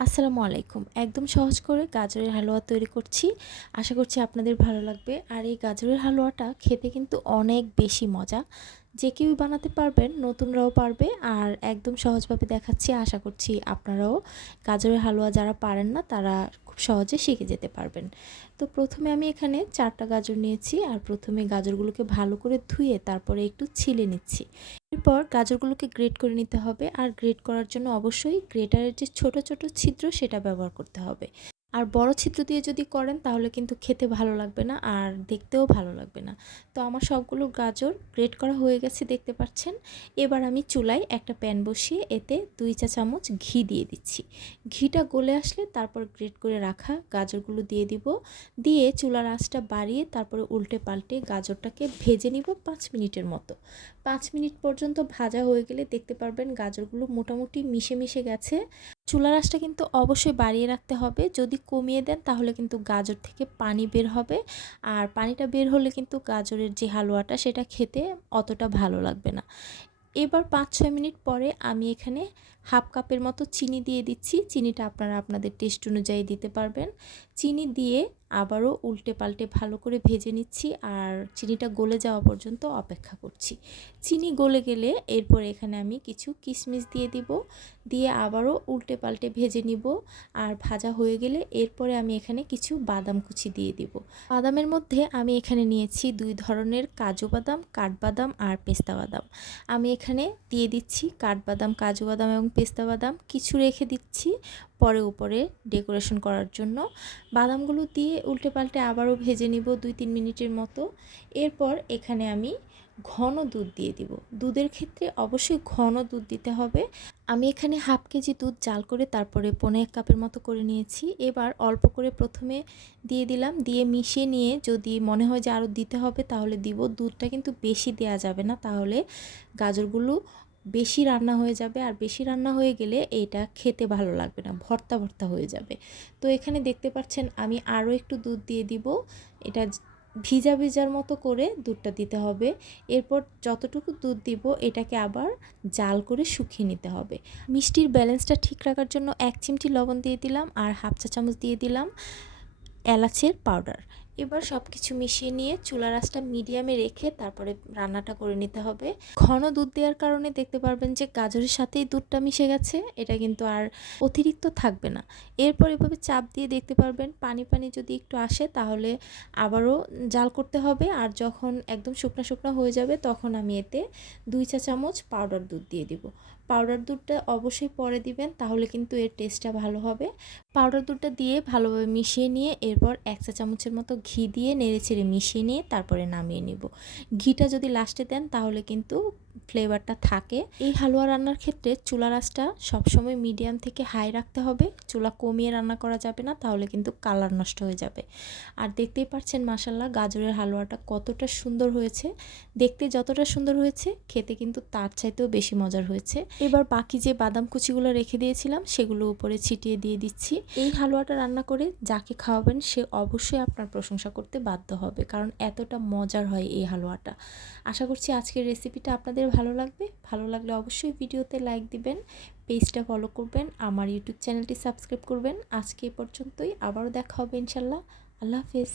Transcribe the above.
আসসালামু আলাইকুম। একদম সহজ করে গাজরের হালুয়া তৈরি করছি। আশা করছি আপনাদের ভালো লাগবে। আর এই গাজরের হালুয়াটা খেতে কিন্তু অনেক বেশি মজা। যে কেউই বানাতে পারবেন, নতুনরাও পারবে। আর একদম সহজভাবে দেখাচ্ছি, আশা করছি আপনারাও গাজরের হালুয়া যারা পারেন না, তারা খুব সহজে শিখে যেতে পারবেন। তো প্রথমে আমি এখানে চারটা গাজর নিয়েছি, আর প্রথমে গাজরগুলোকে ভালো করে ধুয়ে তারপরে একটু ছিলে নিচ্ছি। এরপর গাজরগুলোকে গ্রেট করে নিতে হবে, আর গ্রেট করার জন্য অবশ্যই গ্রেটারের যে ছোট ছোট ছিদ্র, সেটা ব্যবহার করতে হবে। আর বড় ছিদ্র দিয়ে যদি করেন, তাহলে কিন্তু খেতে ভালো লাগবে না আর দেখতেও ভালো লাগবে না। তো আমার সবগুলো গাজর গ্রেট করা হয়ে গেছে, দেখতে পাচ্ছেন। এবার আমি চুলায় একটা প্যান বসিয়ে এতে দুই চা চামচ ঘি দিয়ে দিচ্ছি। ঘিটা গলে আসলে তারপর গ্রেট করে রাখা গাজরগুলো দিয়ে দিব। দিয়ে চুলার আঁচটা বাড়িয়ে তারপরে উল্টে পাল্টে গাজরটাকে ভেজে নিব পাঁচ মিনিটের মতো। পাঁচ মিনিট পর্যন্ত ভাজা হয়ে গেলে দেখতে পারবেন গাজরগুলো মোটামুটি মিশে মিশে গেছে। চুলার আঁচটা কিন্তু অবশ্যই বাড়িয়ে রাখতে হবে। যদি কমিয়ে দেন তাহলে কিন্তু গাজর থেকে পানি বের হবে। আর পানিটা বের হলে কিন্তু গাজরের যে হালুয়াটা সেটা খেতে অতটা ভালো লাগবে না। এবার পাঁচ ছয় মিনিট পরে আমি এখানে হাফ কাপের মতো চিনি দিয়ে দিচ্ছি। চিনিটা আপনারা আপনাদের টেস্ট অনুযায়ী দিতে পারবেন। চিনি দিয়ে আবারও উল্টে পাল্টে ভালো করে ভেজে নিচ্ছি আর চিনিটা গলে যাওয়া পর্যন্ত অপেক্ষা করছি। চিনি গলে গেলে এরপর এখানে আমি কিছু কিশমিশ দিয়ে দিব, দিয়ে আবারও উল্টে পাল্টে ভেজে নিব আর ভাজা হয়ে গেলে এরপরে আমি এখানে কিছু বাদাম কুচি দিয়ে দিব। বাদামের মধ্যে আমি এখানে নিয়েছি দুই ধরনের কাজু বাদাম, কাঠবাদাম আর পেস্তা বাদাম। আমি এখানে দিয়ে দিচ্ছি কাঠবাদাম, কাজু বাদাম এবং পেস্তা বাদাম। কিছু রেখে দিচ্ছি। পরে উপরে ডেকোরেশন করার জন্য। বাদামগুলো দিয়ে উল্টে পাল্টে আবারও ভেজে নিব দুই তিন মিনিটের মতো। এরপর এখানে আমি ঘন দুধ দিয়ে দিব। দুধের ক্ষেত্রে অবশ্যই ঘন দুধ দিতে হবে। আমি এখানে হাফ কেজি দুধ জাল করে তারপরে পনেরো এক কাপের মতো করে নিয়েছি। এবার অল্প করে প্রথমে দিয়ে দিলাম। দিয়ে মিশিয়ে নিয়ে যদি মনে হয় যে আরও দিতে হবে তাহলে দিব। দুধটা কিন্তু বেশি দেওয়া যাবে না। তাহলে গাজরগুলো বেশি রান্না হয়ে যাবে আর বেশি রান্না হয়ে গেলে এটা খেতে ভালো লাগবে না, ভর্তা ভর্তা হয়ে যাবে। তো এখানে দেখতে পাচ্ছেন আমি আরও একটু দুধ দিয়ে দিব, এটা ভিজা ভিজার মতো করে দুধটা দিতে হবে। এরপর যতটুকু দুধ দিব এটাকে আবার জাল করে শুকিয়ে নিতে হবে। মিষ্টির ব্যালেন্সটা ঠিক রাখার জন্য এক চিমটি লবণ দিয়ে দিলাম আর হাফ চা চামচ দিয়ে দিলাম এলাচের পাউডার। এবার সব কিছু মিশিয়ে নিয়ে চুলা আঁচটা মিডিয়ামে রেখে তারপরে রান্নাটা করে নিতে হবে। ঘন দুধ দেওয়ার কারণে দেখতে পারবেন যে গাজরের সাথেই দুধটা মিশে গেছে, এটা কিন্তু আর অতিরিক্ত থাকবে না। এরপর এভাবে চাপ দিয়ে দেখতে পারবেন পানি পানি যদি একটু আসে তাহলে আবারও জাল করতে হবে আর যখন একদম শুকনা শুকনা হয়ে যাবে তখন আমি এতে দুই চা চামচ পাউডার দুধ দিয়ে দিব। পাউডার দুধটা অবশ্যই পরে দিবেন তাহলে কিন্তু এর টেস্টটা ভালো হবে। পাউডার দুধটা দিয়ে ভালোভাবে মিশিয়ে নিয়ে এরপর এক চা চামচের মতো ঘি দিয়ে নেড়ে ছেড়ে মিশিয়ে নিয়ে তারপরে নামিয়ে নিব। ঘিটা যদি লাস্টে দেন তাহলে কিন্তু ফ্লেভারটা থাকে। এই হালুয়া রান্নার ক্ষেত্রে চুলা আঁচটা সবসময় মিডিয়াম থেকে হাই রাখতে হবে। চুলা কমিয়ে রান্না করা যাবে না, তাহলে কিন্তু কালার নষ্ট হয়ে যাবে। আর দেখতেই পাচ্ছেন মাসাল্লাহ গাজরের হালুয়াটা কতটা সুন্দর হয়েছে। দেখতে যতটা সুন্দর হয়েছে, খেতে কিন্তু তার চাইতেও বেশি মজার হয়েছে। এবার বাকি যে বাদাম কুচিগুলো রেখে দিয়েছিলাম, সেগুলো উপরে ছিটিয়ে দিয়ে দিচ্ছি। এই হালুয়াটা রান্না করে যাকে খাওয়াবেন, সে অবশ্যই আপনার প্রশংসা করতে বাধ্য হবে, কারণ এতটা মজার হয় এই হালুয়াটা। আশা করছি আজকের রেসিপিটা আপনাদের ভালো লাগবে। ভালো লাগলে অবশ্যই ভিডিওতে লাইক দিবেন পেজটা ফলো করবেন, আমার ইউটিউব চ্যানেলটি সাবস্ক্রাইব করবেন। আজকে এ পর্যন্তই, আবারও দেখা হবে ইনশাল্লাহ। আল্লাহ হাফেজ।